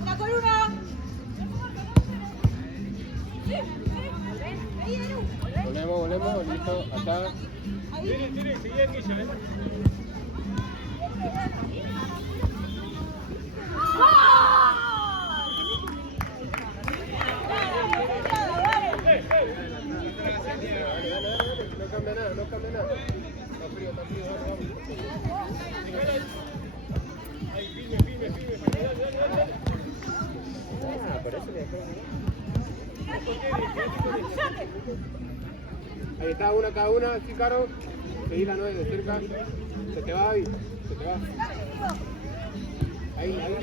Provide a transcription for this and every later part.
Una con una. Volvemos, listo, allá. Tiene, seguí aquí ya, No cambia nada, no cambia nada. Está frío, vamos. Ahí, firme. Ah, por eso le dejó. Ahí está, una cada una, sí, Caro. Seguí la 9 de cerca. Se te va, Abby. Se te va. Ahí, allá.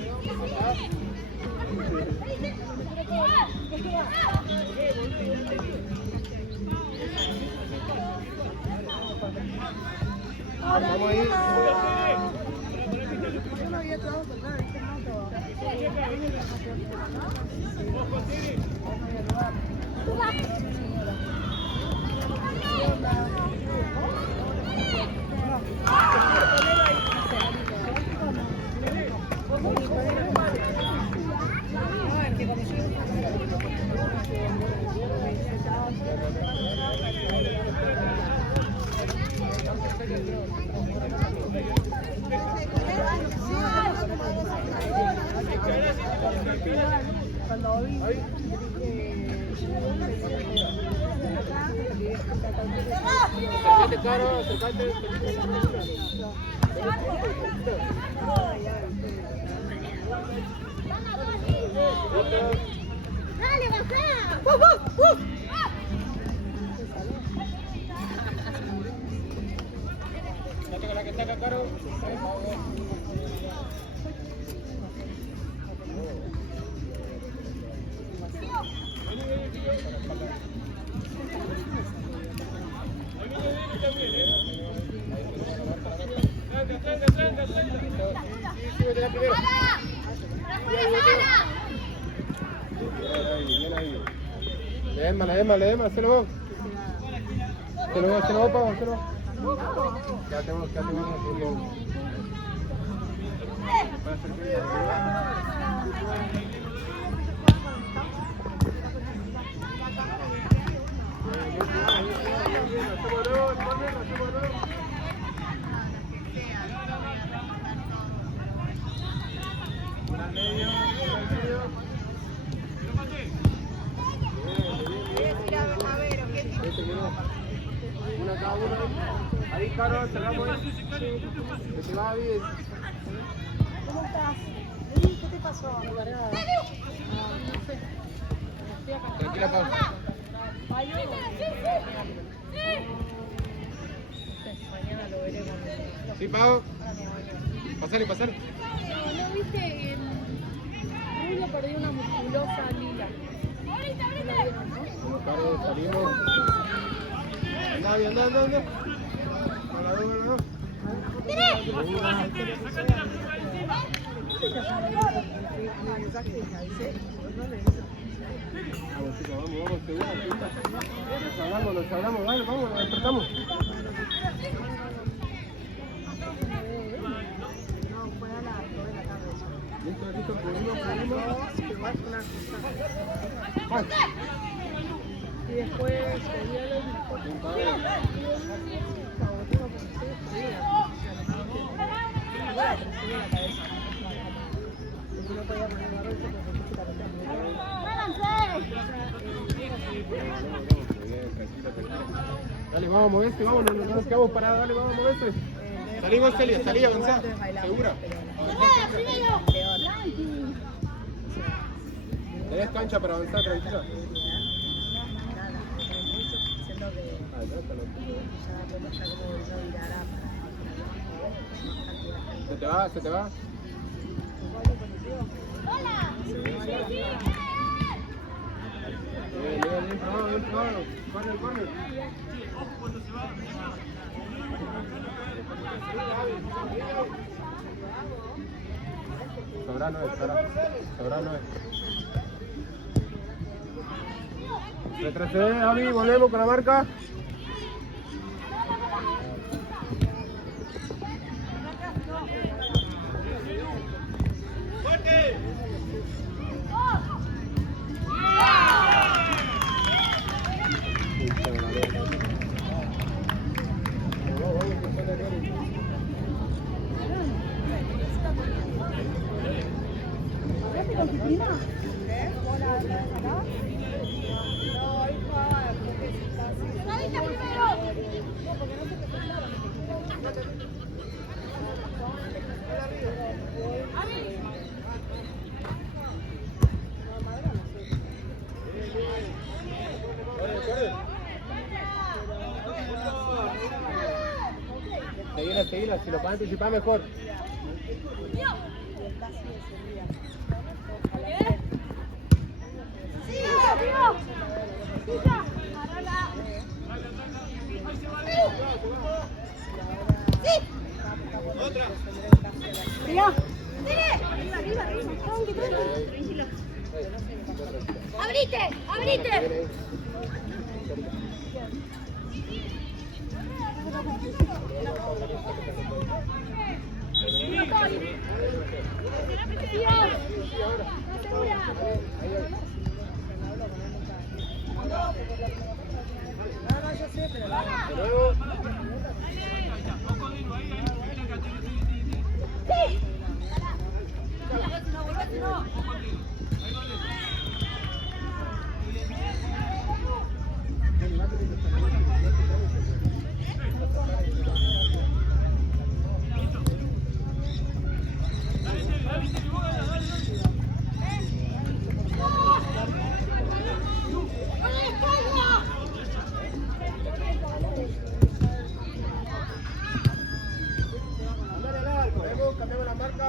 Vamos ahí. Yo no había trabajo con nada, ¿viste? Cuando vi Acercate, Caro, acercate. ¡dale, bajá! La que saca, Caro. Le dema, hacelo vos. Hacelo vos, Pau, hacelo vos. Quédate vos. Una cada uno. Ahí, Caro, cerramos. Que se va bien. ¿Cómo estás? ¿Qué te pasó? Tranquila, Pau. Mañana lo veré con Sí, Pau. Pasale. ¿No viste? Julio perdió una musculosa lila. ¿No la vieron, no? Caro, salimos. Anda. No. Vamos, seguro. Nos hablamos, dale, vamos, nos despertamos. Listo, pudimos. Y después Dale, vamos a moverse, vamos, no nos quedamos parados, dale, vamos a moverse. Salimos, Celia, salí, avanzá. ¿Segura? Tenés cancha para avanzar, tranquila. ¿Se te va? ¡hola! Bien, corre. Sobrano es. Retrocede, Abby, volvemos con la marca. con tu prima? Seguila, si lo pueden anticipar mejor. ¡Abrite! ¡Abrite! Cambiamos la marca.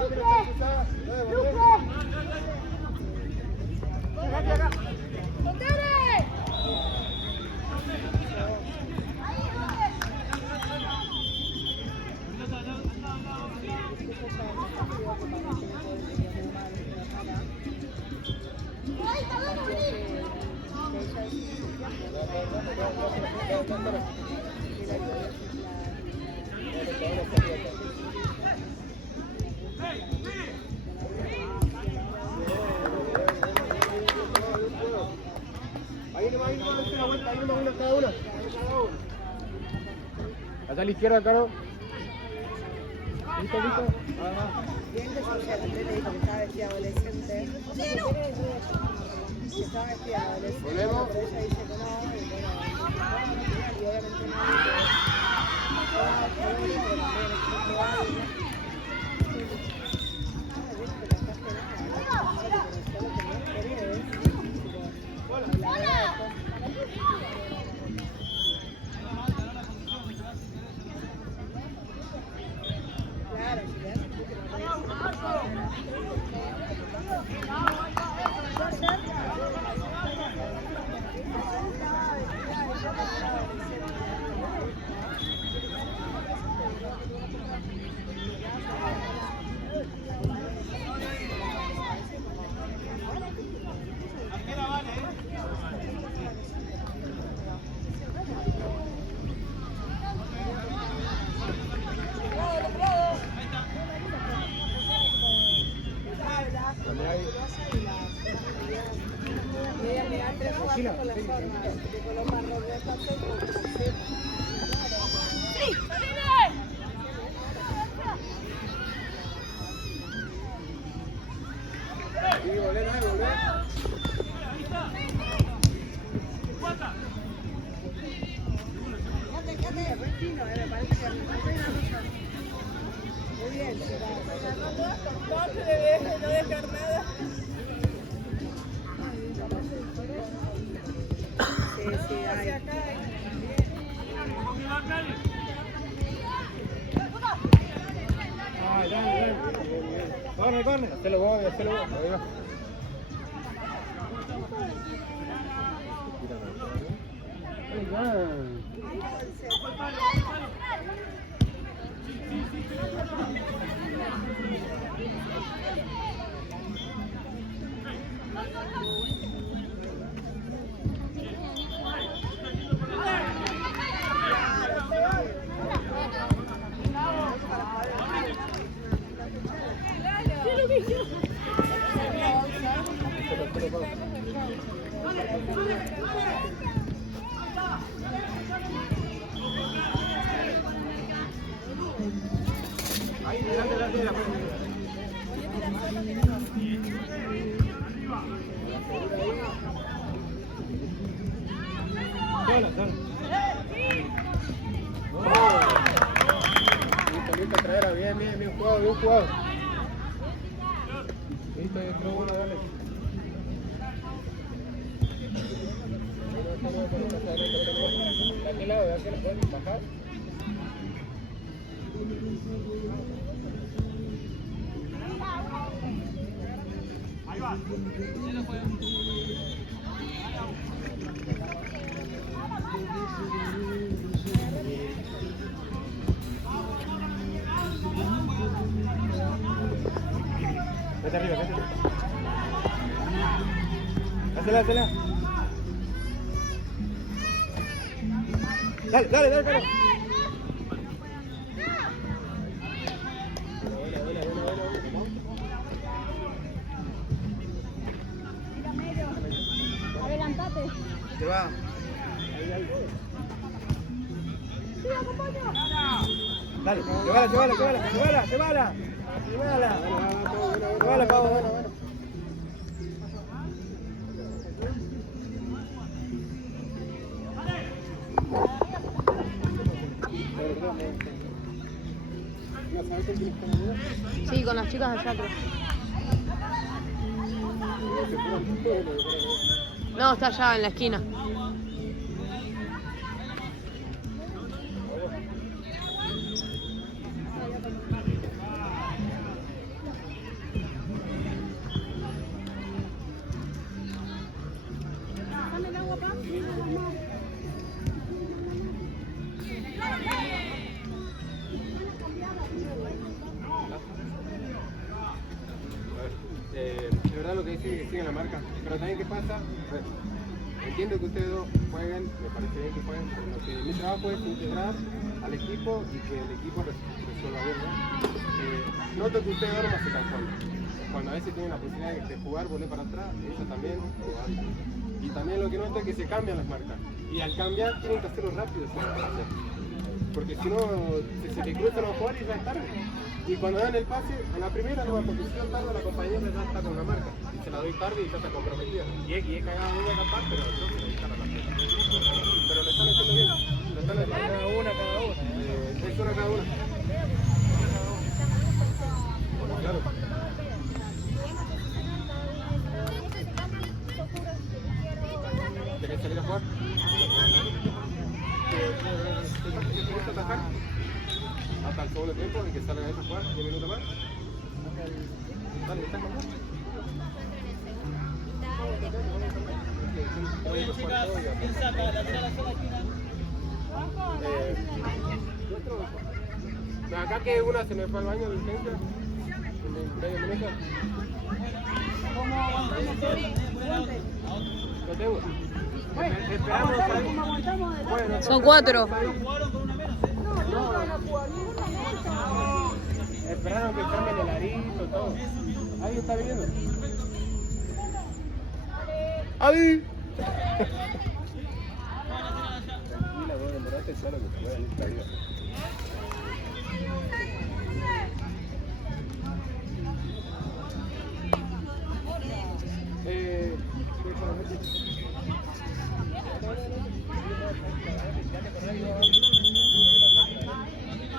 Allá a la izquierda, Caro. ¿Listo? Bien que social, antes le dijo que estaba vestida adolescente. Que estaba vestida adolescente. Volvemos. Pero ella dice que no, y bueno, y obviamente no. Corre, hacelo vos. Ahí va. Ahí, delante de la jugado. Listo, entró uno, dale. ¿De aquel lado? ¿De aquel lado? ¿Puedes bajar? Ahí va. Vete arriba, vete arriba. Hacela, hacela. Dale, dale, dale, dale. Adelantate. Se va. Dale, llévala, llévala, llévala, llévala, llévala. Llévala. Llévala, Pau, bueno, bueno. Sí, con las chicas allá creo. No, está allá en la esquina. De verdad lo que dice que sigan la marca, pero también qué pasa, entiendo que ustedes dos jueguen, me parece bien que jueguen, pero lo que mi trabajo es integrar al equipo y que el equipo resuelva bien, ¿no? Noto que ustedes ahora no se están jugando. Cuando a veces tienen la posibilidad de jugar, volver para atrás, eso también jugar. Y también lo que noto es que se cambian las marcas. Y al cambiar tienen que hacerlo rápido, porque si no se le cruzan los jugadores y ya es tarde. Y cuando dan el pase, en la primera no, porque si yo tardo la compañera ya está con la marca. Y se la doy tarde y ya está comprometida. Y he cagado una capaz, pero yo se la doy tarde a la primera. Pero lo están haciendo bien. Lo están haciendo cada una. Es una cada una. Bueno, claro. ¿Querés salir a jugar? ¿Te gusta atajar? Hasta el segundo tiempo en que salgan ellos a jugar, 10 minutos más. Dale, está con vos. ¿Quién saca? Lateral hacia la esquina. Acá que una se me fue al baño de urgencia. En medio minuto. Lo tengo. Esperamos ahí. Bueno, Son 4. Esperaron que cambien el arito, todo. Ahí está viniendo. ¡Ahí! Tranquila, vos demoraste solo que te voy a ir para arriba.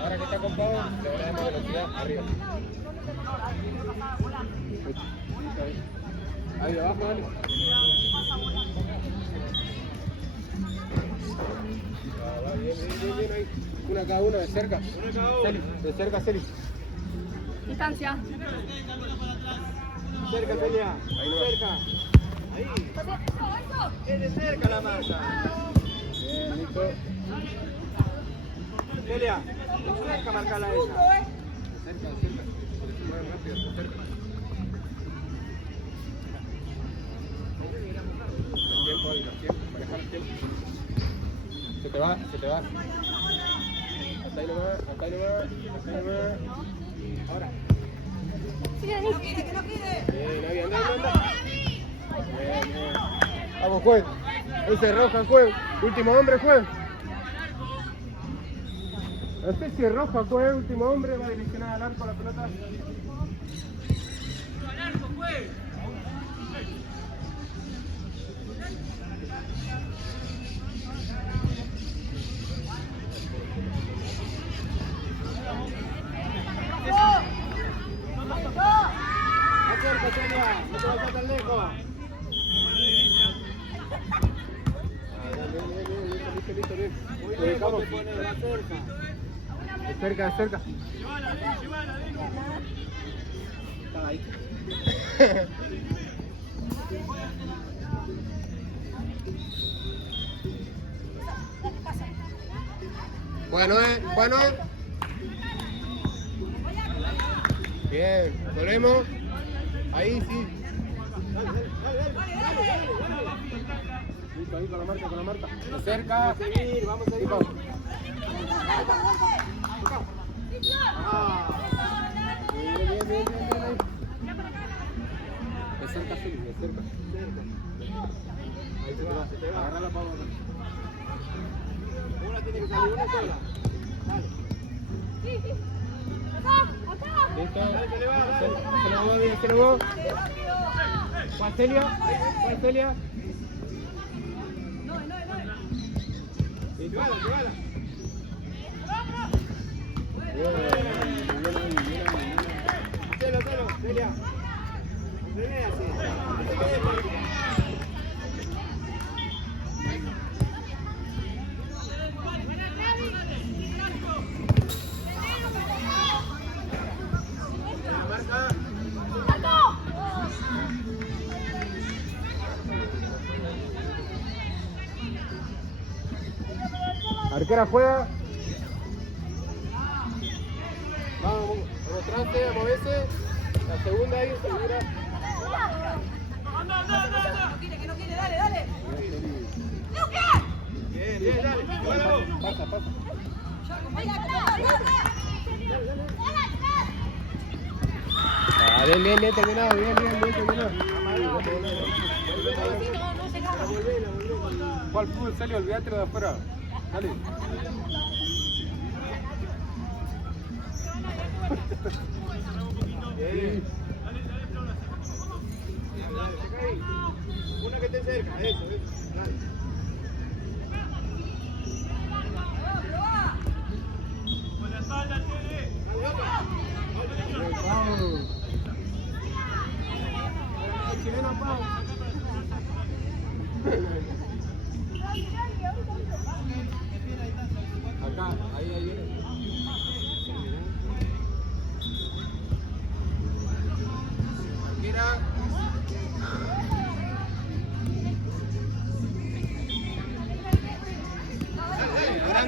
Ahora que está ocupado, le voy a dar más velocidad arriba. Ahí abajo, dale. Va bien ahí. Una cada una de cerca. Celi, de cerca, Celi. Distancia. Cerca, Celia. Ahí no. Cerca. Ahí. Es de cerca la marca. Bien, listo. Celia, de cerca marcala esa. De cerca, de cerca. Porque se mueven rápido, de cerca. El tiempo ahí, el tiempo. Manejar el tiempo. Se te va, se te va. Hasta ahí nomás, hasta ahí nomás, hasta ahí nomás. Ahora. Bien, ahí, anda. Bien. Vamos, juez. Ese es roja, juez. Último hombre, juez. Este si es roja, juez. Último hombre. Va a direccionar al arco la pelota. ¡Al arco, juez! No te vayas tan lejos. Listo, bien. Muy bien, vamos. Cerca, cerca. Está ahí. Bueno, bueno. Bien, volvemos. Ahí sí. Listo, ahí con la marca, con la marca. Cerca. Vamos a seguir, vamos a seguir. Bien. De cerca, sí, de cerca. Ahí se te va. Agarra la pausa. Una tiene que salir, una sola. Dale. Listo. Dale, se le va bien, se le va. Juan Celia. Llévala. Celo, Celia. Ven así. Arquera juega. Vamos, trate, a moverse. La segunda ahí, segura. ¡Anda! Que no quiere, dale. Bien, dale. Pasa. Bien, terminado, bien terminado. ¿Cuál fútbol salió? Olvídate de afuera. Dale. Bien. Una que esté cerca, eso. Dale. Con la espalda, Tere. Chileno, Pau. Acá, ahí viene. Mira.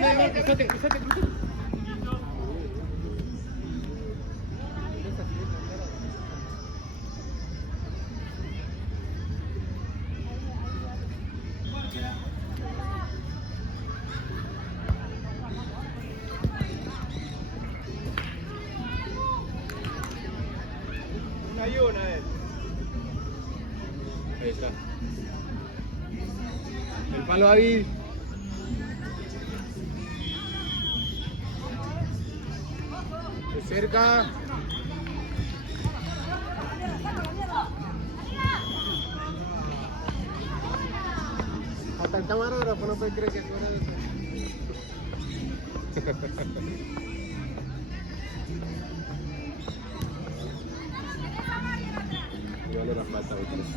Dale, cruzate. Una, Ahí está. El palo David. De cerca. Hasta el camarógrafo no puede creer que fuera de eso. Y vale la falta, me parece.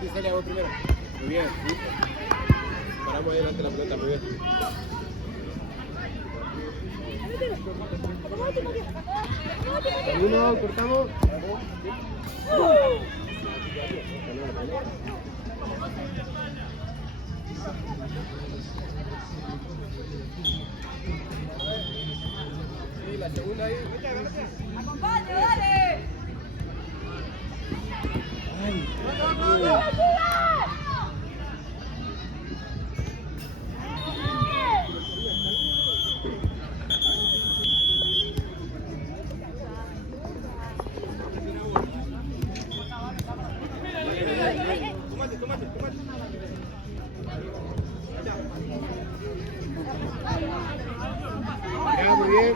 Sí, Celia, vos primero. Muy bien, sí. Paramos ahí delante de la pelota, muy bien. Salimos, cortamos. Sí, la segunda ahí. ¡Acompaño, dale! Ya, muy bien.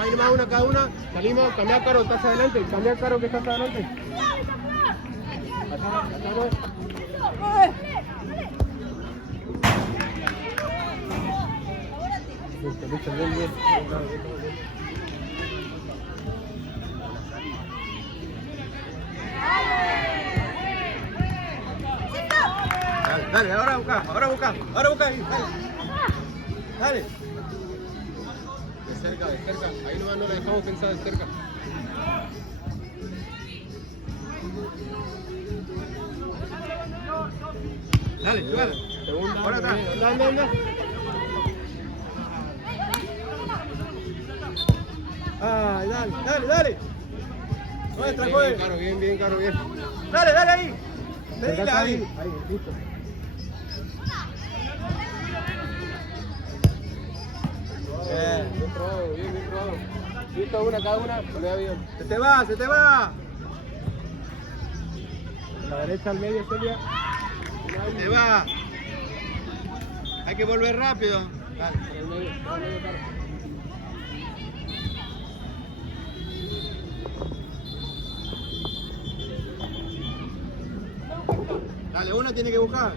Ahí nomás una cada una. Salimos, cambiar Caro, estás adelante. Cambiar Caro que estás adelante. Listo, listo, bien, bien. Dale, dale, ahora busca ahí, dale. De cerca, ahí nomás no la dejamos pensar de cerca. Dale, jugala. Segunda, ahora atrás, anda. Ay, dale. Nuestra, joven. Bien, Caro, bien. Dale ahí. Pedila ahí. Ahí, listo. Bien probado. Listo, una cada una, pelea bien. Se te va. La derecha al medio, Celia. Se te va. Hay que volver rápido. Dale, por el medio, Caro. Dale, uno tiene que buscar.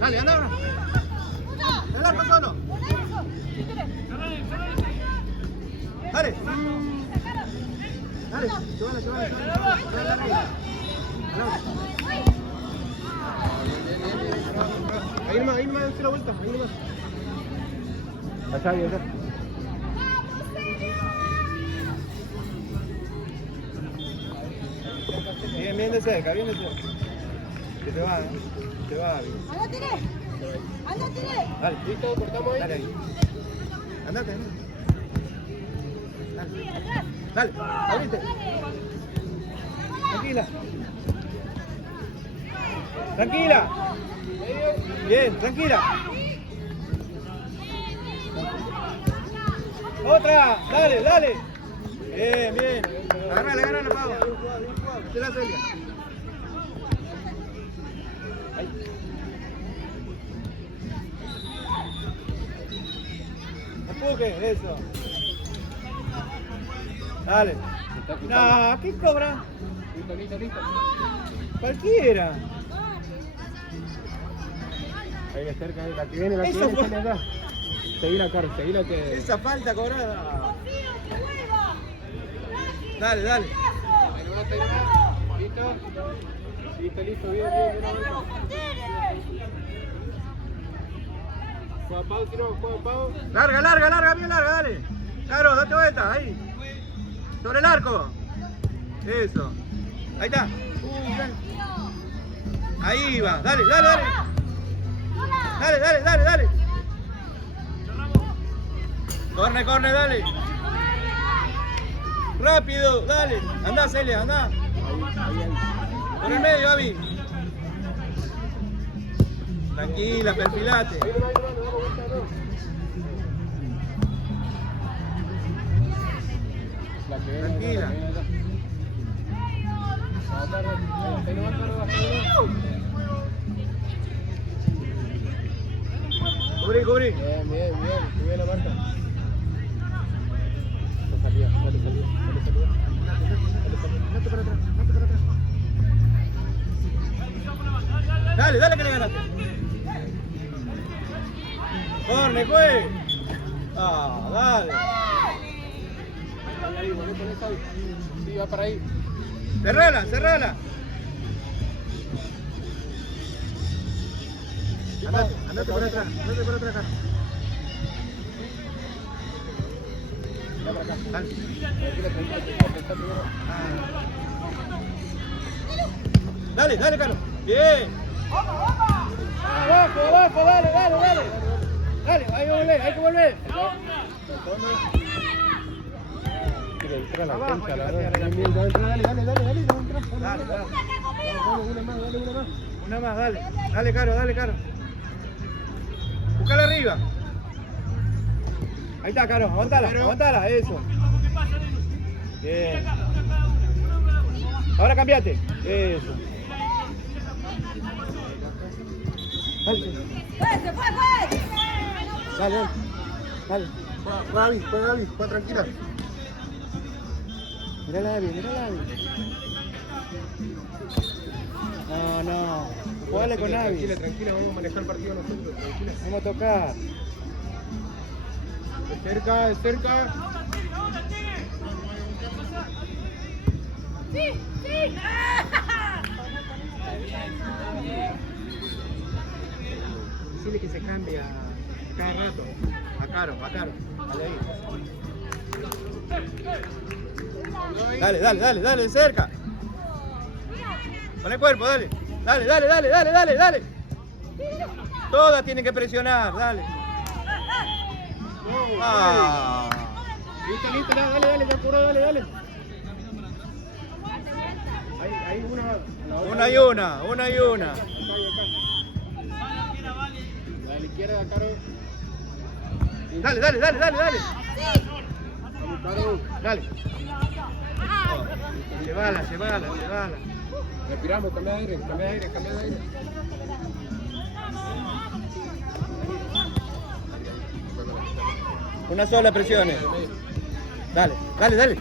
Dale, anda ahora. El arco solo. Dale. Llévala. Ahí nomás, hace la vuelta, ahí nomás. Allá. Bien de cerca. Se te va, bien. ¡Andate! Dale, listo, cortamos ahí. Dale ahí. Andate. Dale, abrite. Tranquila. Bien, tranquila. Otra, dale. Bien. Agárrala, Pau. Se la Celia. Ahí. Empuje, eso. Dale. No, ¿qué cobra? Listo. Cualquiera. Ahí de cerca, la que viene, Eso fue. Celia, acá. Seguila, Caro, seguila que... Esa falta cobrada. Dale. Ahí nomás, listo, bien. Juega Pau. Larga, bien larga, dale. Claro, date vuelta, ahí. Sobre el arco. Eso. Ahí está. Dale. Ahí va, dale. Dale. Corne, dale. Rápido, dale. Andá, Celia, andá. Ahí. Por el medio, Avi. Tranquila, perfilate. Ahí nomás, nos damos vuelta, ¿no? La que viene, Tranquila. Ahí nomás, Caro, Cubrí. Bien, muy bien la marca. Dale salida. Date para atrás. Dale que le ganaste. Corne, pues. Dale. Ahí, bonito. Xavi. Sí, va para ahí. Cerrala, cerrala. Andate por atrás, andate por atrás acá. Ya para acá. Dale. Está primero. Dale, dale, Carlos. Bien. Abajo, abajo, dale, dale, dale. Dale, hay que volver, hay que volver. Quiere entrar a la Abajo, cancha, la hay que verdad. patear, Bien, dale, dale, dale, dale, dale, dale, Dale, dale. una más, dale una más. Una más, dale. Dale, Caro, dale, Caro. Buscala arriba. Ahí está, Caro. Aguantala, aguantala, eso. Bien. Ahora cambiate. Eso. Dale. Dale, dale. Dale. Juega Gaby, juega tranquila. Mirá la Abby, mirá la Abby. No, no. Jugale con Abby. Tranquila, tranquila, vamos a manejar el partido nosotros, tranquila. Vamos a tocar. De cerca. Sí, sí. Decirle que se cambia cada rato. A Caro, a Caro. Dale ahí. Dale, dale, dale, dale, cerca. Con el cuerpo, dale. Dale, dale, dale, dale, dale, dale. Todas tienen que presionar, dale. Ah. Listo, dale, dale, te apuró, dale, dale. Ahí Una y una, una y una. Acá. A la izquierda, Caro. Dale, dale, dale, dale, dale. Vamos, Caro. Dale. Llévala, llévala, llévala. Respiramos, cambia de aire, cambia de aire, cambia de aire. Una sola presione. Dale, dale, dale.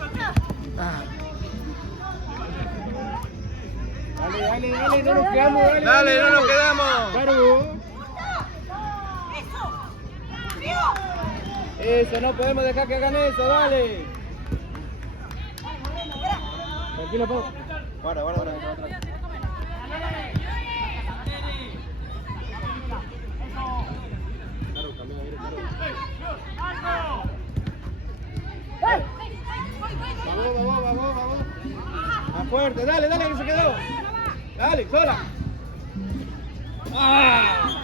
Ah. Dale, dale, no nos quedamos, dale. Dale, no nos quedamos. Caro. Eso, no podemos dejar que hagan eso, dale. Tranquilo, Pau. Guarda. Caro, cambia de aire, Caro. Vamos. Más fuerte, dale, dale, que se quedó. Dale, sola. ¡Ah!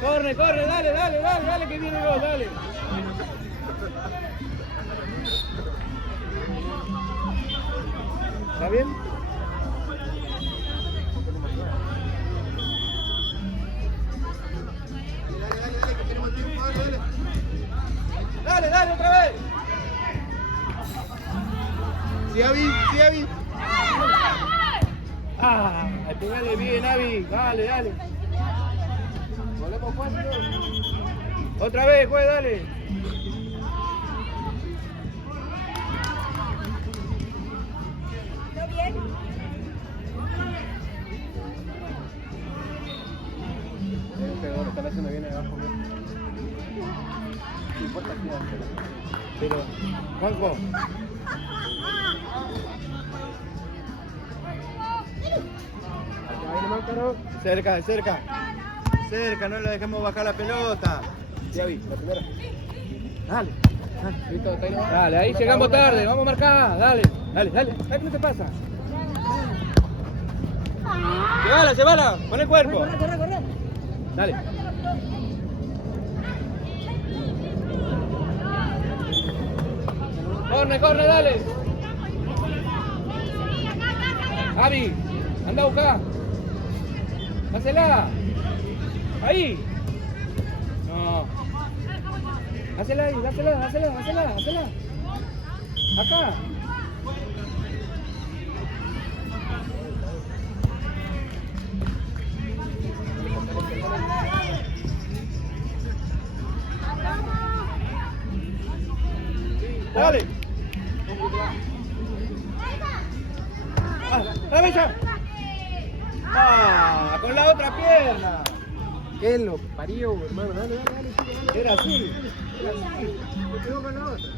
Corre, dale, que viene el gol, dale. ¿Está bien? Dale, que tenemos tiempo, dale. Dale, otra vez. Sí, Avi. Ah, pegale bien, Avi. Dale. Volvemos cuatro. Otra vez, juez, dale. ¿Todo bien? Lo están haciendo bien ahí abajo, ¿no? No importa quién hace. Pero, Juanjo. Ahí nomás, Caro. Cerca, no le dejemos bajar la pelota. Sí, Avi, la primera. Dale. Listo, está ahí nomás. Dale, ahí llegamos tarde, vamos a marcar, dale. ¿Qué te pasa? Llévala, pon el cuerpo. Corre. Dale. Corre, dale. Avi, anda a buscar. Hacela. Ahí. No. Hacela ahí, hacela. Acá. Dale. Dale ya. Ah, con la otra pierna. ¿Qué lo parió, hermano? Dale. Era así. Me quedo con la otra.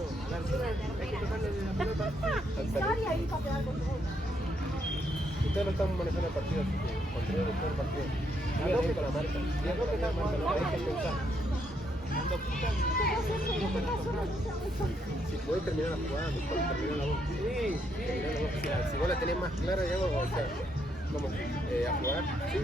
eso, al arco. Hay que tocarle la pelota al salón. Ustedes no están manejando el partido, así que controlen todo el partido. Sigan ahí con la marca. Y es lo que están jugando, no dejen pensar. Si podés terminar la jugada, mejor terminar la voz. Sí, terminar la voz. O sea, si vos la tenés más clara, digamos, o sea, como a jugar. Sí,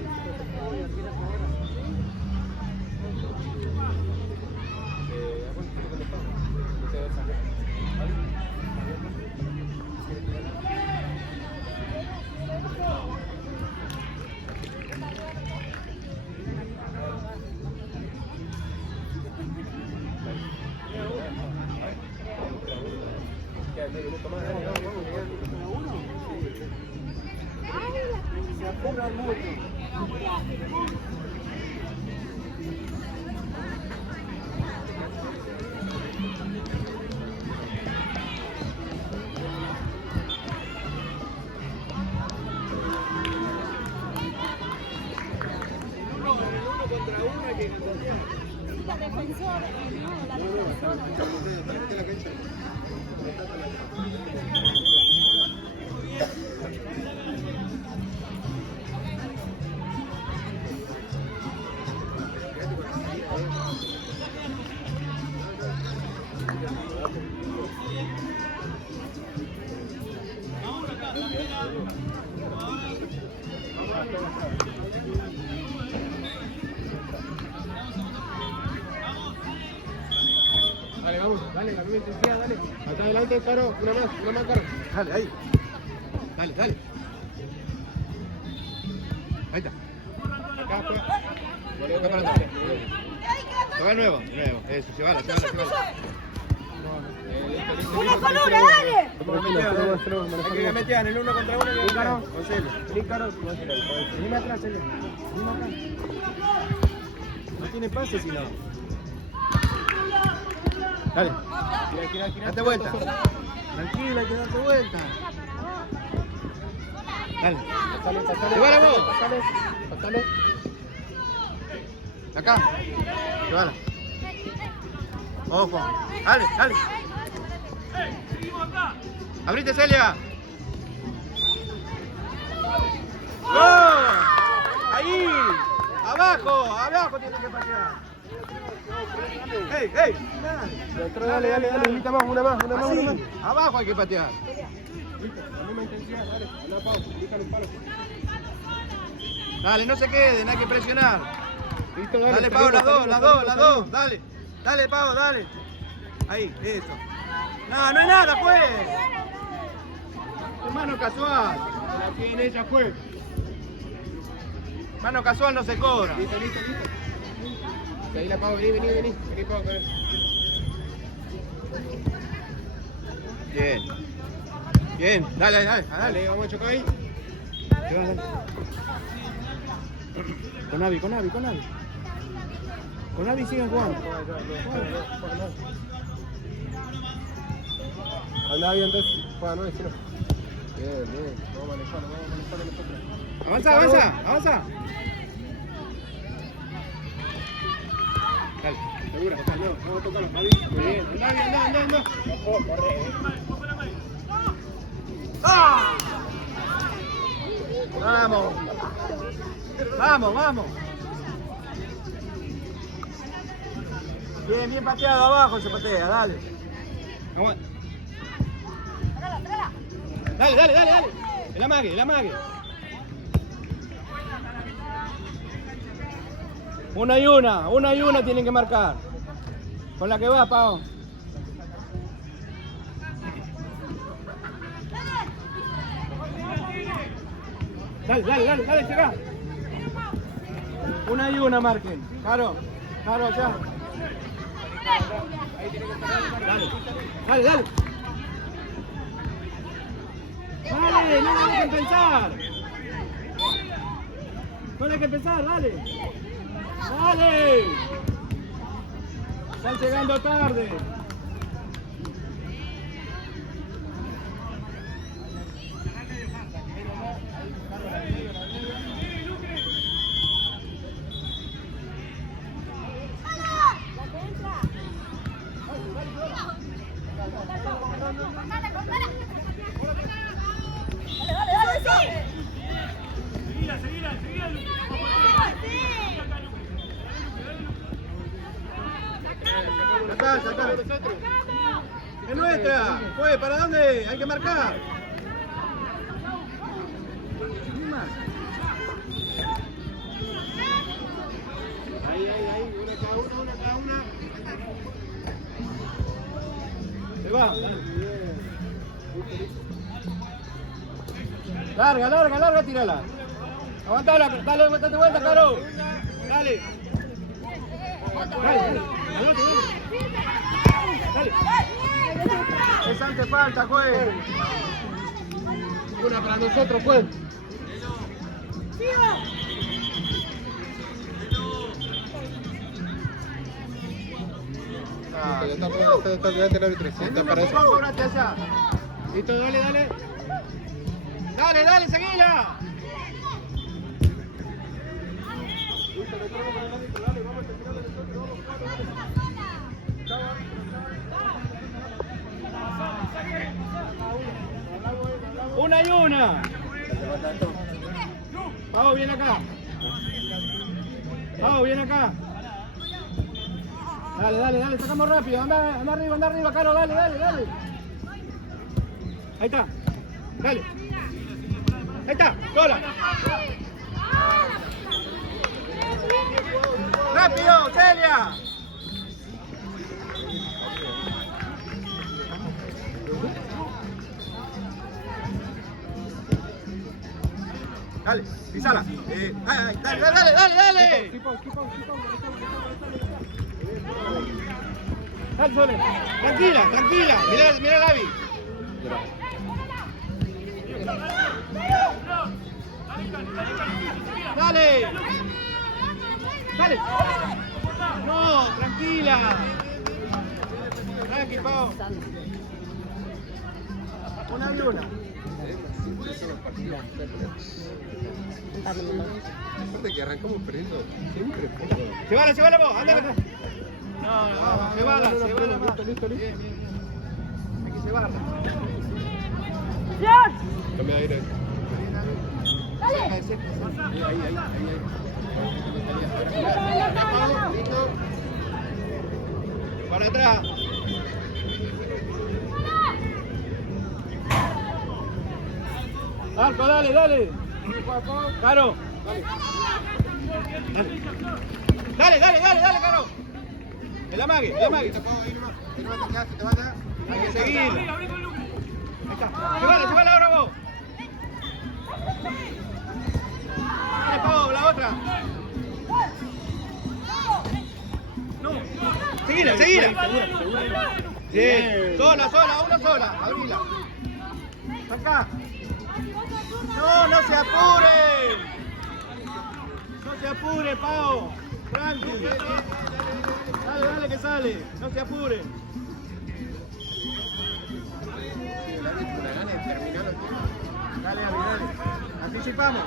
se apurran mucho. Dale, vamos, dale, la misma intensidad, dale. Hasta adelante, Caro, una más, Caro. Dale, ahí. Dale, dale. Ahí está. Acá, pues. Acá para atrás. Toca nuevo, eso, llévala. ¡Una columna, dale! Hay que meter en el 1 contra 1 y Caro, Celo. Caro, venime atrás, Celo. Venime acá. No tiene pase si no. Dale. Gira. Date vuelta. Tranquila, hay que darte vuelta. Dale. Pasale. Llévala vos. Pasale. Acá. Llévala. Ojo. Dale. Abrite, Celia. ¡Gol! Ahí. Abajo tiene que patear. ¡Ey! Dale, invita más, una más. Así. Abajo hay que patear. La misma intensidad, dale. Anda, Pau, fíjale el palo. Dale, no se queden, hay que presionar. Listo, Dale, Pau, las dos. Dale, Pau, dale. Ahí, eso. No hay nada, pues. Mano casual. La tiene ella, pues. Mano casual no se cobra. Listo. Ahí la Pau, vení, Pau. Bien, dale. Dale, vamos a chocar ahí. Con Avi. Con Avi siguen jugando. Anda bien, entonces. Juega, no, decilo. Bien. Vamos a manejarlo nosotros. Avanza. Dale. Segura, vamos a tocarlo. Muy bien. Anda. Corre. Vamos. Bien pateado abajo se patea, dale. Dale. El amague. Una y una tienen que marcar. Con la que va, Pau. Dale, llega. Una y una marquen. Caro, allá. Dale. Dale, no hay que pensar. No hay que pensar, dale. Están llegando tarde. ¡Es nuestra! Pues, ¿para dónde? Hay que marcar. Ahí, una cada una. Se va. Larga, tírala. Aguantala, dale vuelta, Caro. Dale. Dale. Es ante falta, juez. Una para nosotros, pues. Ya está delante el árbitro. Sí, está para eso. Listo, dale. Dale, seguila. Una y una. Pau, viene acá. Dale, sacamos rápido. Anda arriba, Caro, dale. Ahí está. Dale. Ahí está, sola. ¡Rápido, Celia! Dale, pisala. Dale. Dale, Sole. Tranquila. Mira Gaby. Dale. No, tranquila. Tranqui, Pau. Una y una. Aparte que arrancamos perdiendo siempre. Llévala vos, anda. No, llévala. Listo. Bien. Hay que llevarla. Tome aire. Dale. Ahí. Listo. Para atrás. Arco, dale. Caro. Dale, Caro. El amague. Ahí nomás te quedas, te vayas. Hay que seguir. Ahí está. Llévala ahora vos. Dale, Pau, la otra. No. Seguila. Bien. Sola, una sola. Abrila. Acá. No se apure, Pau. Tranqui. Dale que sale. No se apure. La gana de terminar el tema. Dale. Anticipamos.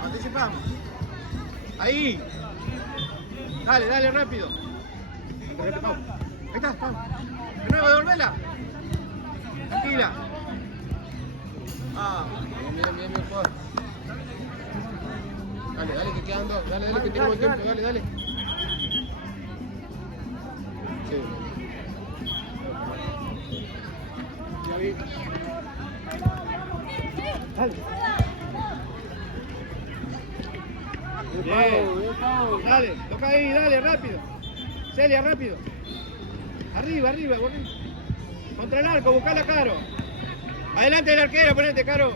Ahí. Dale, rápido. Ahí está, Pau. De nuevo, devolvela. Tranquila. Bien, jugador. Dale, que quedan dos. Dale, que tenemos tiempo. Dale. Sí. Ya vi. Dale. Bien. Dale, toca ahí, dale, rápido. Celia, rápido. Arriba, Borrín. Contra el arco, buscala, Caro. Adelante del arquero, ponete, Caro.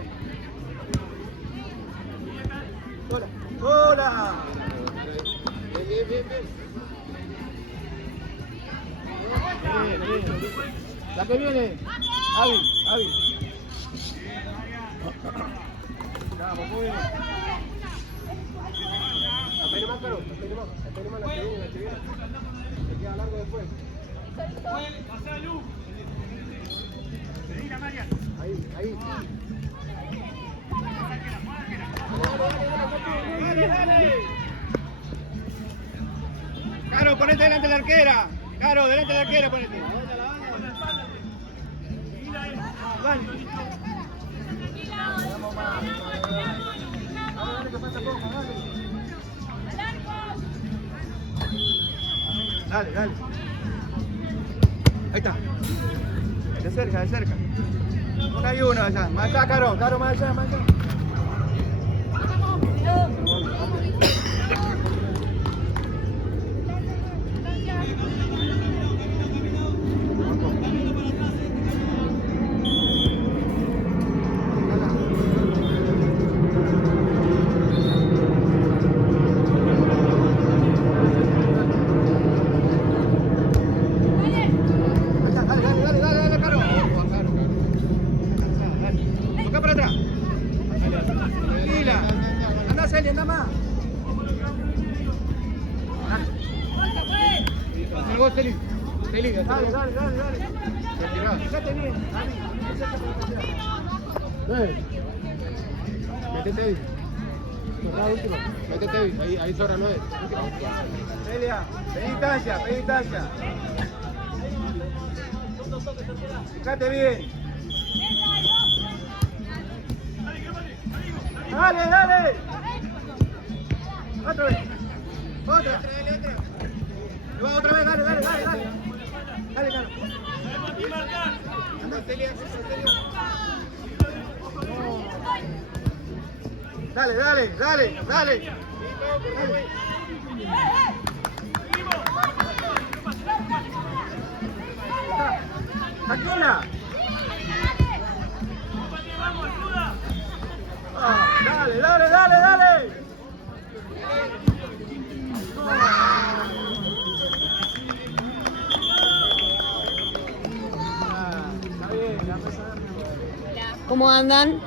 ¡Hola! Bien. Bien. La que viene. Avi. Vamos, muy bien. Hasta ahí nomás, Caro. Hasta ahí nomás la que viene. Se queda largo después. Ahí. Dale. Caro, ponete delante de la arquera. Ponete. Dale. Dale. Ahí está. cerca, de cerca. Una y uno allá. Más allá, Caro, Caro, más allá, más allá. Dale, Caro. Toca para atrás. Tranquila. Anda, Celia, anda más. Hacer vos, Celi. Celi, hacer Dale, vos. dale. Retirá. Fíjate bien. Métete ahí. Acá, último. Métete ahí. Ahí sobra 9. Celia, pedí distancia. Fíjate bien. Dale. Otra vez. Otra. Otra vez, dale. Dale, Caro. Anda, Celia. Dale. Tranquila. Dale. ¿Cómo andan?